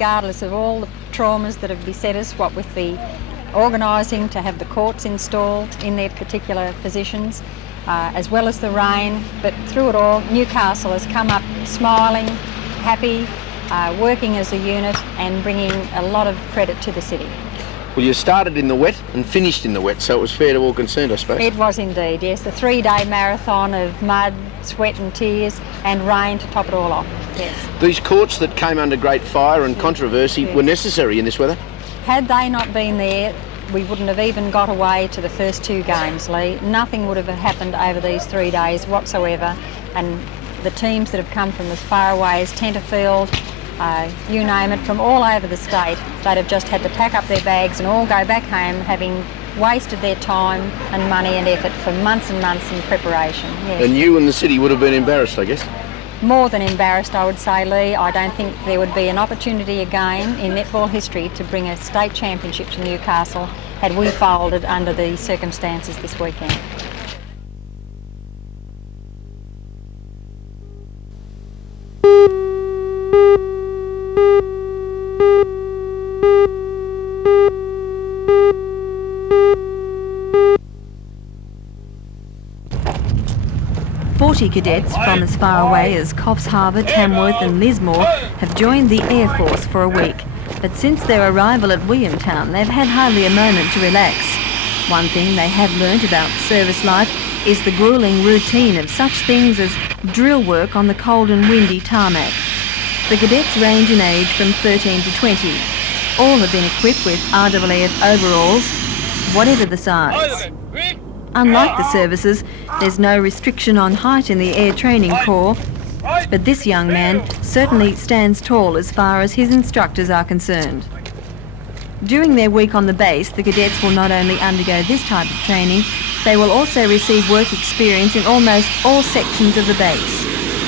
regardless of all the traumas that have beset us, what with the organising to have the courts installed in their particular positions, as well as the rain. But through it all, Newcastle has come up smiling, happy, working as a unit and bringing a lot of credit to the city. Well, you started in the wet and finished in the wet, so it was fair to all concerned, I suppose. It was indeed, yes. The 3-day marathon of mud, sweat and tears and rain to top it all off, yes. These courts that came under great fire and controversy were necessary in this weather? Had they not been there, we wouldn't have even got away to the first 2 games, Lee. Nothing would have happened over these 3 days whatsoever, and the teams that have come from as far away as Tenterfield, you name it, from all over the state, they'd have just had to pack up their bags and all go back home, having wasted their time and money and effort for months and months in preparation. Yes. And you and the city would have been embarrassed, I guess? More than embarrassed, I would say, Lee. I don't think there would be an opportunity again in netball history to bring a state championship to Newcastle had we folded under the circumstances this weekend. Cadets from as far away as Coffs Harbour, Tamworth and Lismore have joined the Air Force for a week. But since their arrival at Williamtown, they've had hardly a moment to relax. One thing they have learnt about service life is the gruelling routine of such things as drill work on the cold and windy tarmac. The cadets range in age from 13 to 20. All have been equipped with RAAF overalls, whatever the size. Unlike the services, there's no restriction on height in the Air Training Corps, but this young man certainly stands tall as far as his instructors are concerned. During their week on the base, the cadets will not only undergo this type of training, they will also receive work experience in almost all sections of the base.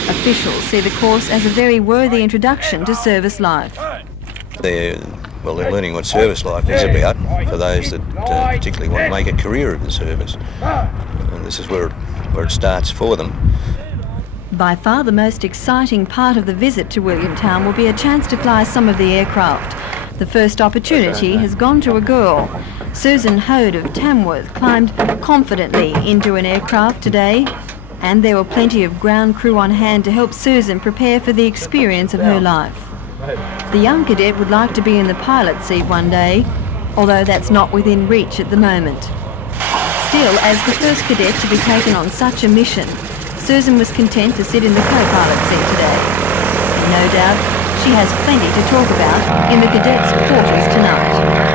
Officials see the course as a very worthy introduction to service life. They're learning what service life is about for those that particularly want to make a career of the service. And this is where it starts for them. By far the most exciting part of the visit to Williamtown will be a chance to fly some of the aircraft. The first opportunity has gone to a girl. Susan Hode of Tamworth climbed confidently into an aircraft today, and there were plenty of ground crew on hand to help Susan prepare for the experience of her life. The young cadet would like to be in the pilot seat one day, although that's not within reach at the moment. Still, as the first cadet to be taken on such a mission, Susan was content to sit in the co-pilot seat today. And no doubt, she has plenty to talk about in the cadets' quarters tonight.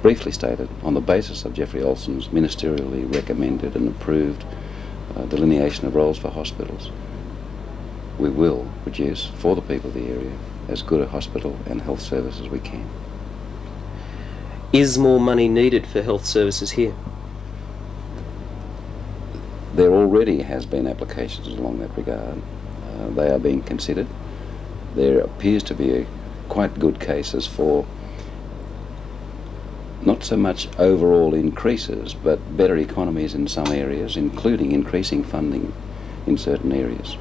Briefly stated, on the basis of Jeffrey Olsen's ministerially recommended and approved delineation of roles for hospitals, we will produce for the people of the area as good a hospital and health service as we can. Is more money needed for health services here? There already has been applications along that regard. They are being considered. There appears to be quite good cases for not so much overall increases, but better economies in some areas, including increasing funding in certain areas.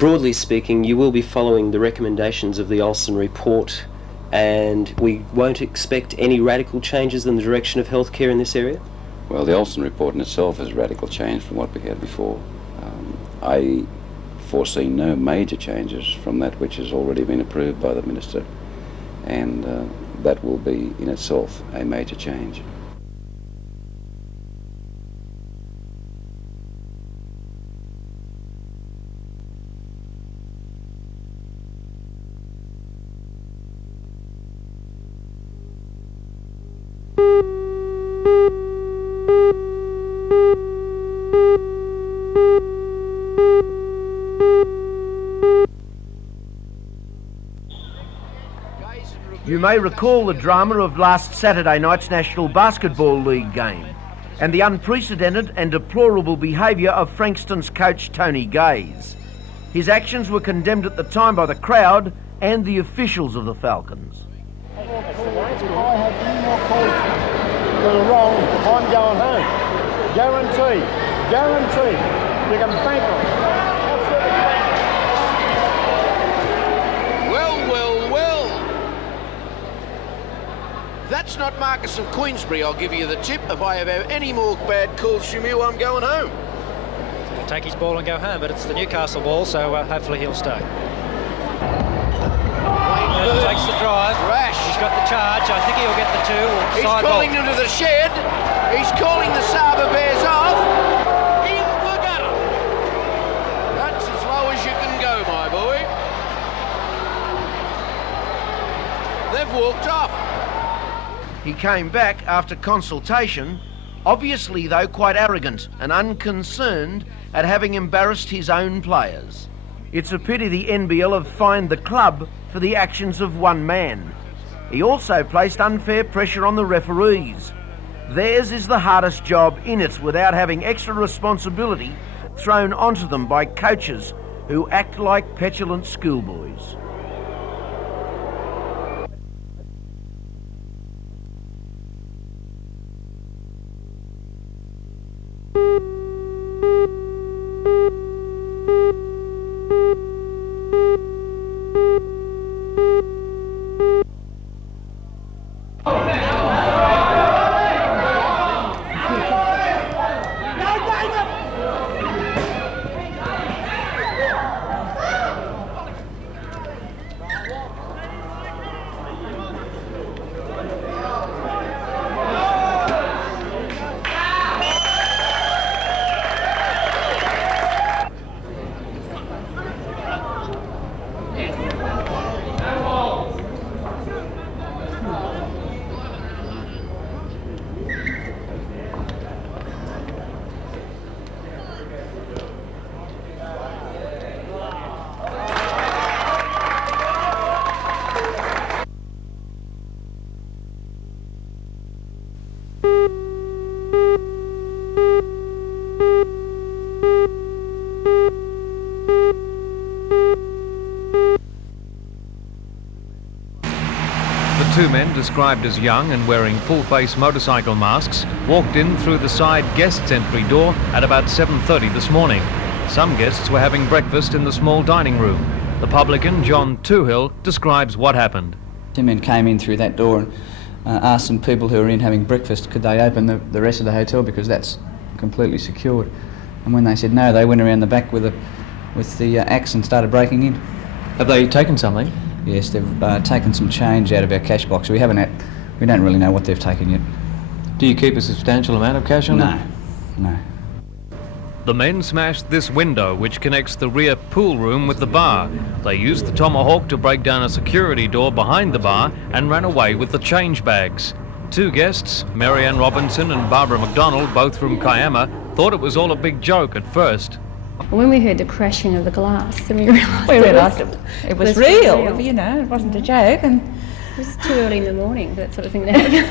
Broadly speaking, you will be following the recommendations of the Olsen report, and we won't expect any radical changes in the direction of healthcare in this area? Well, the Olsen report in itself is a radical change from what we had before. I foresee no major changes from that which has already been approved by the Minister, and that will be in itself a major change. You may recall the drama of last Saturday night's National Basketball League game and the unprecedented and deplorable behaviour of Frankston's coach Tony Gaze. His actions were condemned at the time by the crowd and the officials of the Falcons. If I have any more calls that are wrong, I'm going home. Guarantee. You can bank on it. That's not Marcus of Queensbury, I'll give you the tip. If I have any more bad calls from you, I'm going home. He'll take his ball and go home, but it's the Newcastle ball, so hopefully he'll stay. Takes the drive. Rash. He's got the charge. I think he'll get the two. He's calling them to the shed. He's calling the Saba Bears off. In the gutter. That's as low as you can go, my boy. They've walked off. He came back after consultation, obviously though quite arrogant and unconcerned at having embarrassed his own players. It's a pity the NBL have fined the club for the actions of one man. He also placed unfair pressure on the referees. Theirs is the hardest job in it without having extra responsibility thrown onto them by coaches who act like petulant schoolboys. Two men, described as young and wearing full-face motorcycle masks, walked in through the side guests' entry door at about 7:30 this morning. Some guests were having breakfast in the small dining room. The publican, John Toohill, describes what happened. Two men came in through that door and asked some people who were in having breakfast, could they open the rest of the hotel because that's completely secured. And when they said no, they went around the back with the axe and started breaking in. Have they taken something? Yes, they've taken some change out of our cash box. We don't really know what they've taken yet. Do you keep a substantial amount of cash on it? No. The men smashed this window, which connects the rear pool room with the bar. They used the tomahawk to break down a security door behind the bar and ran away with the change bags. Two guests, Marianne Robinson and Barbara McDonald, both from Kiama, thought it was all a big joke at first. When we heard the crashing of the glass, then we realised it was real. You know, it wasn't a joke. And it was too early in the morning for that sort of thing to happen.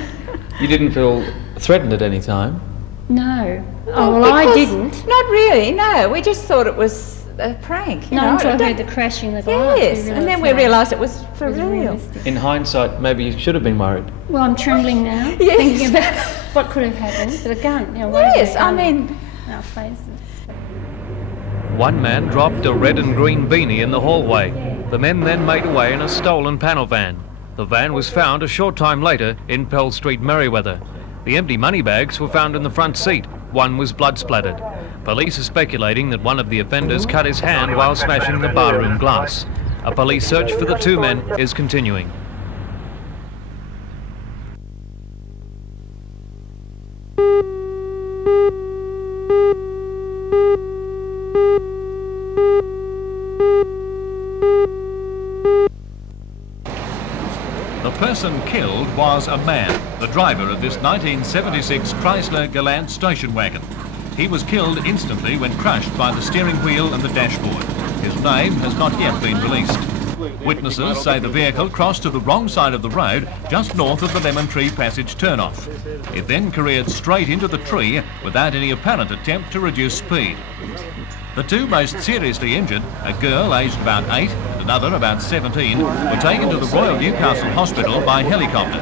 You didn't feel threatened at any time? No. Well, I didn't. Not really, no. We just thought it was a prank. No, until I heard the crashing of the glass. Yes, and then we realised it was for real. In hindsight, maybe you should have been worried. Well, I'm trembling now, thinking about what could have happened with a gun. Yes, I mean... Our faces. One man dropped a red and green beanie in the hallway. The men then made away in a stolen panel van. The van was found a short time later in Pell Street, Merriweather. The empty money bags were found in the front seat. One was blood-splattered. Police are speculating that one of the offenders cut his hand while smashing the barroom glass. A police search for the two men is continuing. The person killed was a man, the driver of this 1976 Chrysler Galant station wagon. He was killed instantly when crushed by the steering wheel and the dashboard. His name has not yet been released. Witnesses say the vehicle crossed to the wrong side of the road just north of the Lemon Tree Passage turnoff. It then careered straight into the tree without any apparent attempt to reduce speed. The two most seriously injured, a girl aged about 8 and another about 17, were taken to the Royal Newcastle Hospital by helicopter.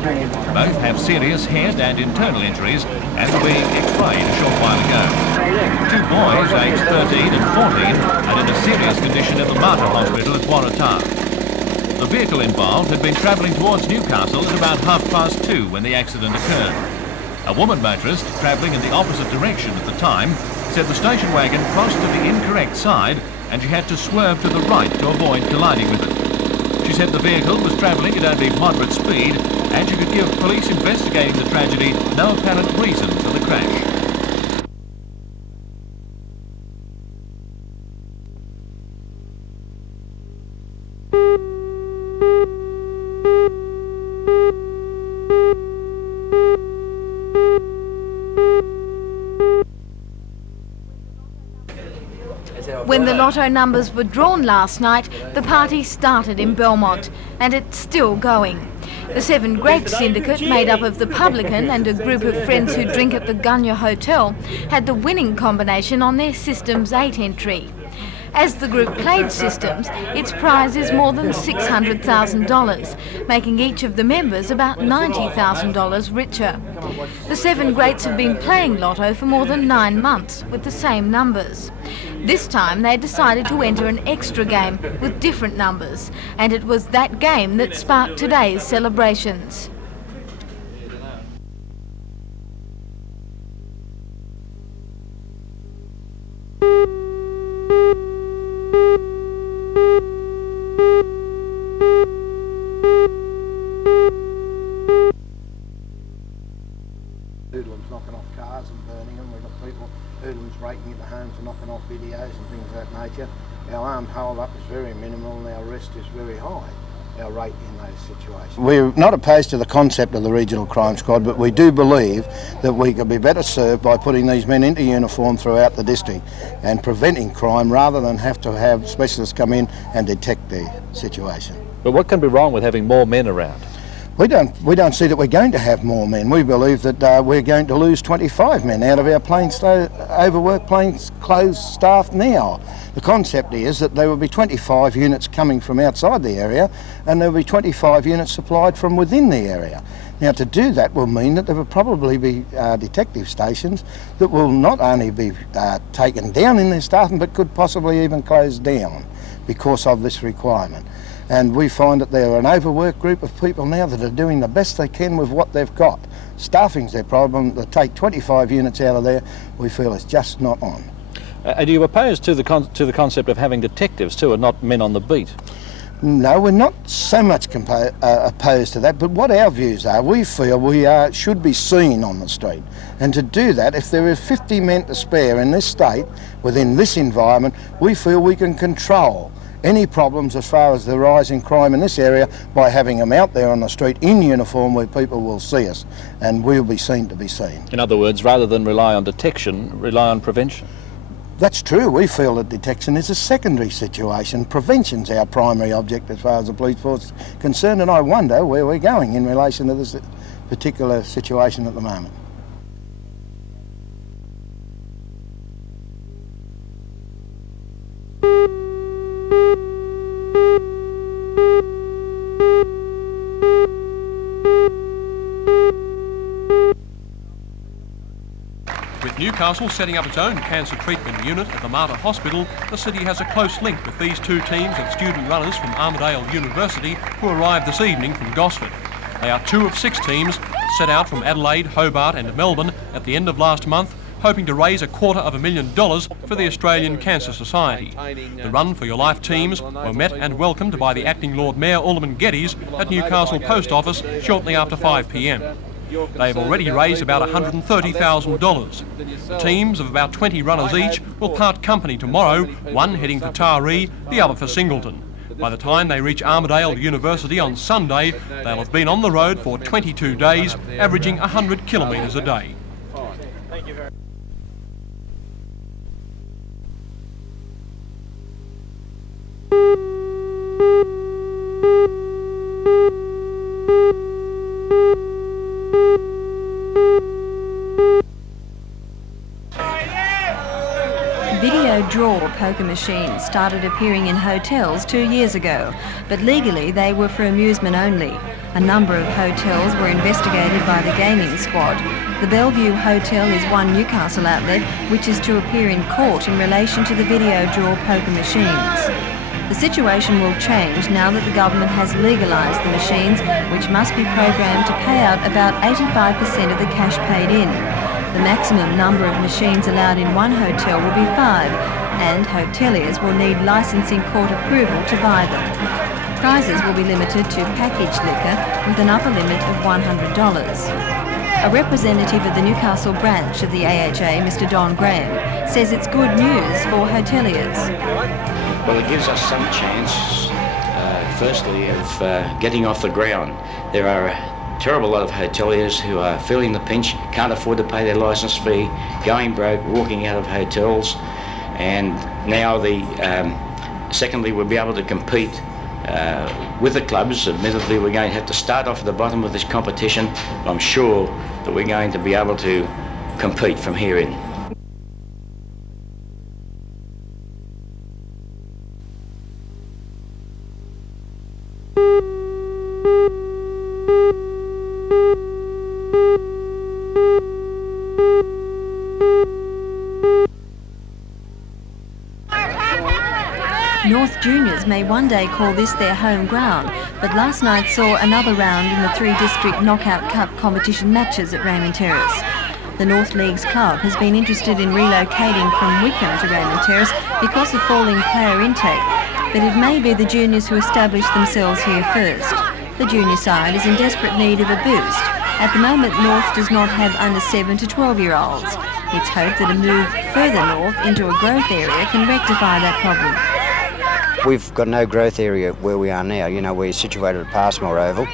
Both have serious head and internal injuries and were being x-rayed a short while ago. Two boys, aged 13 and 14, are in a serious condition at the Mater Hospital at Waratah. The vehicle involved had been travelling towards Newcastle at about 2:30 when the accident occurred. A woman motorist travelling in the opposite direction at the time said the station wagon crossed to the incorrect side and she had to swerve to the right to avoid colliding with it. She said the vehicle was travelling at only moderate speed and she could give police investigating the tragedy no apparent reason for the crash. When the lotto numbers were drawn last night, the party started in Belmont, and it's still going. The Seven Great Syndicate, made up of the publican and a group of friends who drink at the Gunya Hotel, had the winning combination on their Systems 8 entry. As the group played Systems, its prize is more than $600,000, making each of the members about $90,000 richer. The Seven Greats have been playing Lotto for more than 9 months with the same numbers. This time they decided to enter an extra game with different numbers, and it was that game that sparked today's celebrations. Hoodlums knocking off cars and burning them. We've got people, hoodlums breaking into homes and knocking off videos and things of that nature. Our armed hold-up is very minimal and our arrest is very high, our rate in those situations. We're not opposed to the concept of the regional crime squad, but we do believe that we could be better served by putting these men into uniform throughout the district and preventing crime rather than have to have specialists come in and detect the situation. But what can be wrong with having more men around? We don't see that we're going to have more men. We believe that we're going to lose 25 men out of our overworked plainclothes staff now. The concept is that there will be 25 units coming from outside the area and there will be 25 units supplied from within the area. Now to do that will mean that there will probably be detective stations that will not only be taken down in their staffing but could possibly even close down because of this requirement. And we find that they're an overworked group of people now that are doing the best they can with what they've got. Staffing's their problem. To take 25 units out of there, we feel it's just not on. Are you opposed to the concept of having detectives too and not men on the beat? No, we're not so much opposed to that, but what our views are, we feel we should be seen on the street. And to do that, if there are 50 men to spare in this state, within this environment, we feel we can control any problems as far as the rise in crime in this area by having them out there on the street in uniform where people will see us and we'll be seen to be seen. In other words, rather than rely on detection, rely on prevention. That's true. We feel that detection is a secondary situation. Prevention's our primary object as far as the police force is concerned, and I wonder where we're going in relation to this particular situation at the moment. With Newcastle setting up its own cancer treatment unit at the Mater Hospital, the city has a close link with these two teams of student runners from Armidale University who arrived this evening from Gosford. They are 2 of 6 teams set out from Adelaide, Hobart and Melbourne at the end of last month, hoping to raise $250,000 for the Australian Cancer Society. The Run for Your Life teams were met and welcomed by the acting Lord Mayor Alderman Geddes at Newcastle Post Office shortly after 5 p.m. They've already raised about $130,000. The teams of about 20 runners each will part company tomorrow, one heading for Taree, the other for Singleton. By the time they reach Armidale University on Sunday, they'll have been on the road for 22 days, averaging 100 kilometres a day. Thank you very much. video draw poker machines started appearing in hotels 2 years ago, but legally they were for amusement only. A number of hotels were investigated by the gaming squad. The Bellevue Hotel is one Newcastle outlet which is to appear in court in relation to the video draw poker machines. The situation will change now that the government has legalised the machines, which must be programmed to pay out about 85% of the cash paid in. The maximum number of machines allowed in one hotel will be 5, and hoteliers will need licensing court approval to buy them. Prizes will be limited to packaged liquor with an upper limit of $100. A representative of the Newcastle branch of the AHA, Mr Don Graham, says it's good news for hoteliers. Well, it gives us some chance, firstly, of getting off the ground. There are a terrible lot of hoteliers who are feeling the pinch, can't afford to pay their licence fee, going broke, walking out of hotels, and now secondly, we'll be able to compete with the clubs. Admittedly, we're going to have to start off at the bottom of this competition. I'm sure that we're going to be able to compete from here in. North Juniors may one day call this their home ground, but last night saw another round in the 3-district Knockout Cup competition matches at Raymond Terrace. The North Leagues club has been interested in relocating from Wickham to Raymond Terrace because of falling player intake, but it may be the juniors who establish themselves here first. The junior side is in desperate need of a boost. At the moment, North does not have under 7 to 12-year-olds. It's hoped that a move further north into a growth area can rectify that problem. We've got no growth area where we are now. You know, we're situated at Passmore Oval.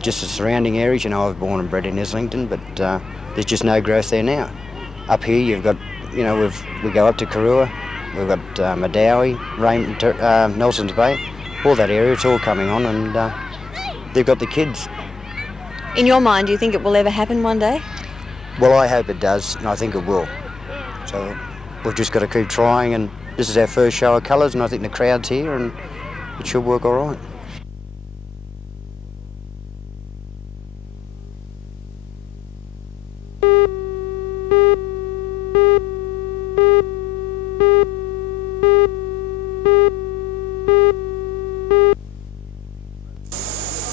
Just the surrounding areas, you know, I was born and bred in Islington, but there's just no growth there now. Up here you've got, you know, we go up to Karua, we've got Madawi, Nelson's Bay, all that area, it's all coming on, and they've got the kids. In your mind, do you think it will ever happen one day? Well, I hope it does, and I think it will. So we've just got to keep trying, and this is our first show of colours, and I think the crowd's here, and it should work all right.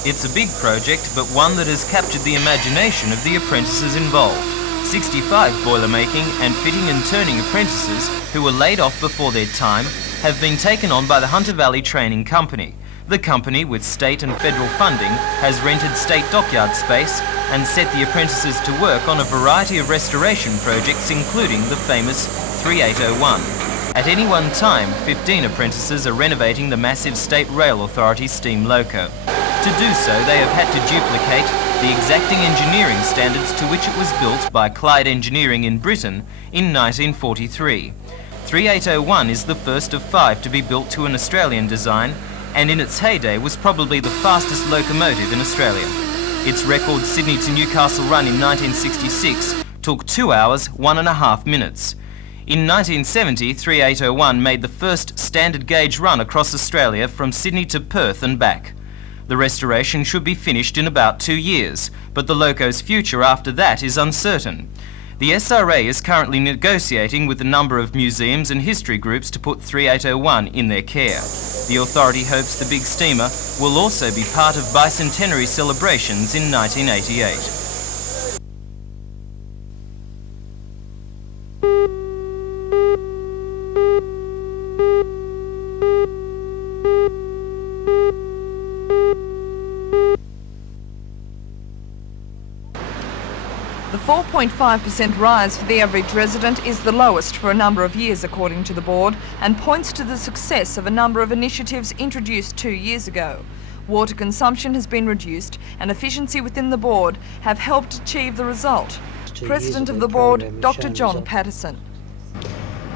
It's a big project, but one that has captured the imagination of the apprentices involved. 65 boiler making and fitting and turning apprentices who were laid off before their time have been taken on by the Hunter Valley Training Company. The company, with state and federal funding, has rented state dockyard space and set the apprentices to work on a variety of restoration projects, including the famous 3801. At any one time, 15 apprentices are renovating the massive State Rail Authority steam loco. To do so, they have had to duplicate the exacting engineering standards to which it was built by Clyde Engineering in Britain in 1943. 3801 is the first of 5 to be built to an Australian design, and in its heyday was probably the fastest locomotive in Australia. Its record Sydney to Newcastle run in 1966 took 2 hours, 1.5 minutes. In 1970, 3801 made the first standard gauge run across Australia from Sydney to Perth and back. The restoration should be finished in about 2 years, but the loco's future after that is uncertain. The SRA is currently negotiating with a number of museums and history groups to put 3801 in their care. The authority hopes the big steamer will also be part of bicentenary celebrations in 1988. The 4.5% rise for the average resident is the lowest for a number of years, according to the board, and points to the success of a number of initiatives introduced 2 years ago. Water consumption has been reduced and efficiency within the board have helped achieve the result. President of the board, Dr. John Patterson.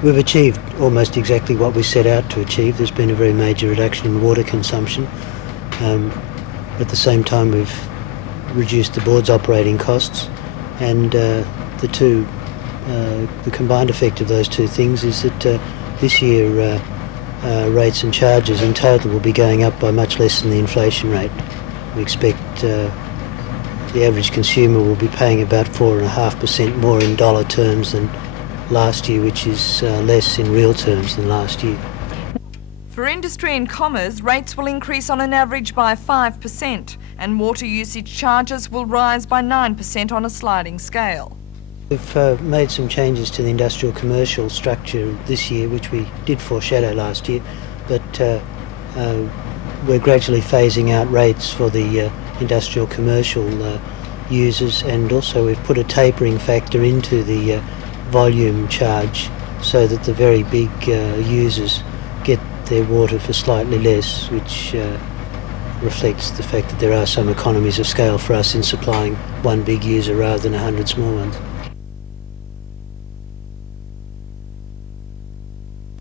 We've achieved almost exactly what we set out to achieve. There's been a very major reduction in water consumption. At the same time, we've reduced the board's operating costs, and the two the combined effect of those two things is that this year rates and charges in total will be going up by much less than the inflation rate. We expect the average consumer will be paying about 4.5% more in dollar terms than last year, which is less in real terms than last year. For industry and commerce, rates will increase on an average by 5%, and water usage charges will rise by 9% on a sliding scale. We've made some changes to the industrial commercial structure this year, which we did foreshadow last year, but we're gradually phasing out rates for the industrial commercial users, and also we've put a tapering factor into the volume charge so that the very big users get their water for slightly less, which reflects the fact that there are some economies of scale for us in supplying one big user rather than 100 small ones.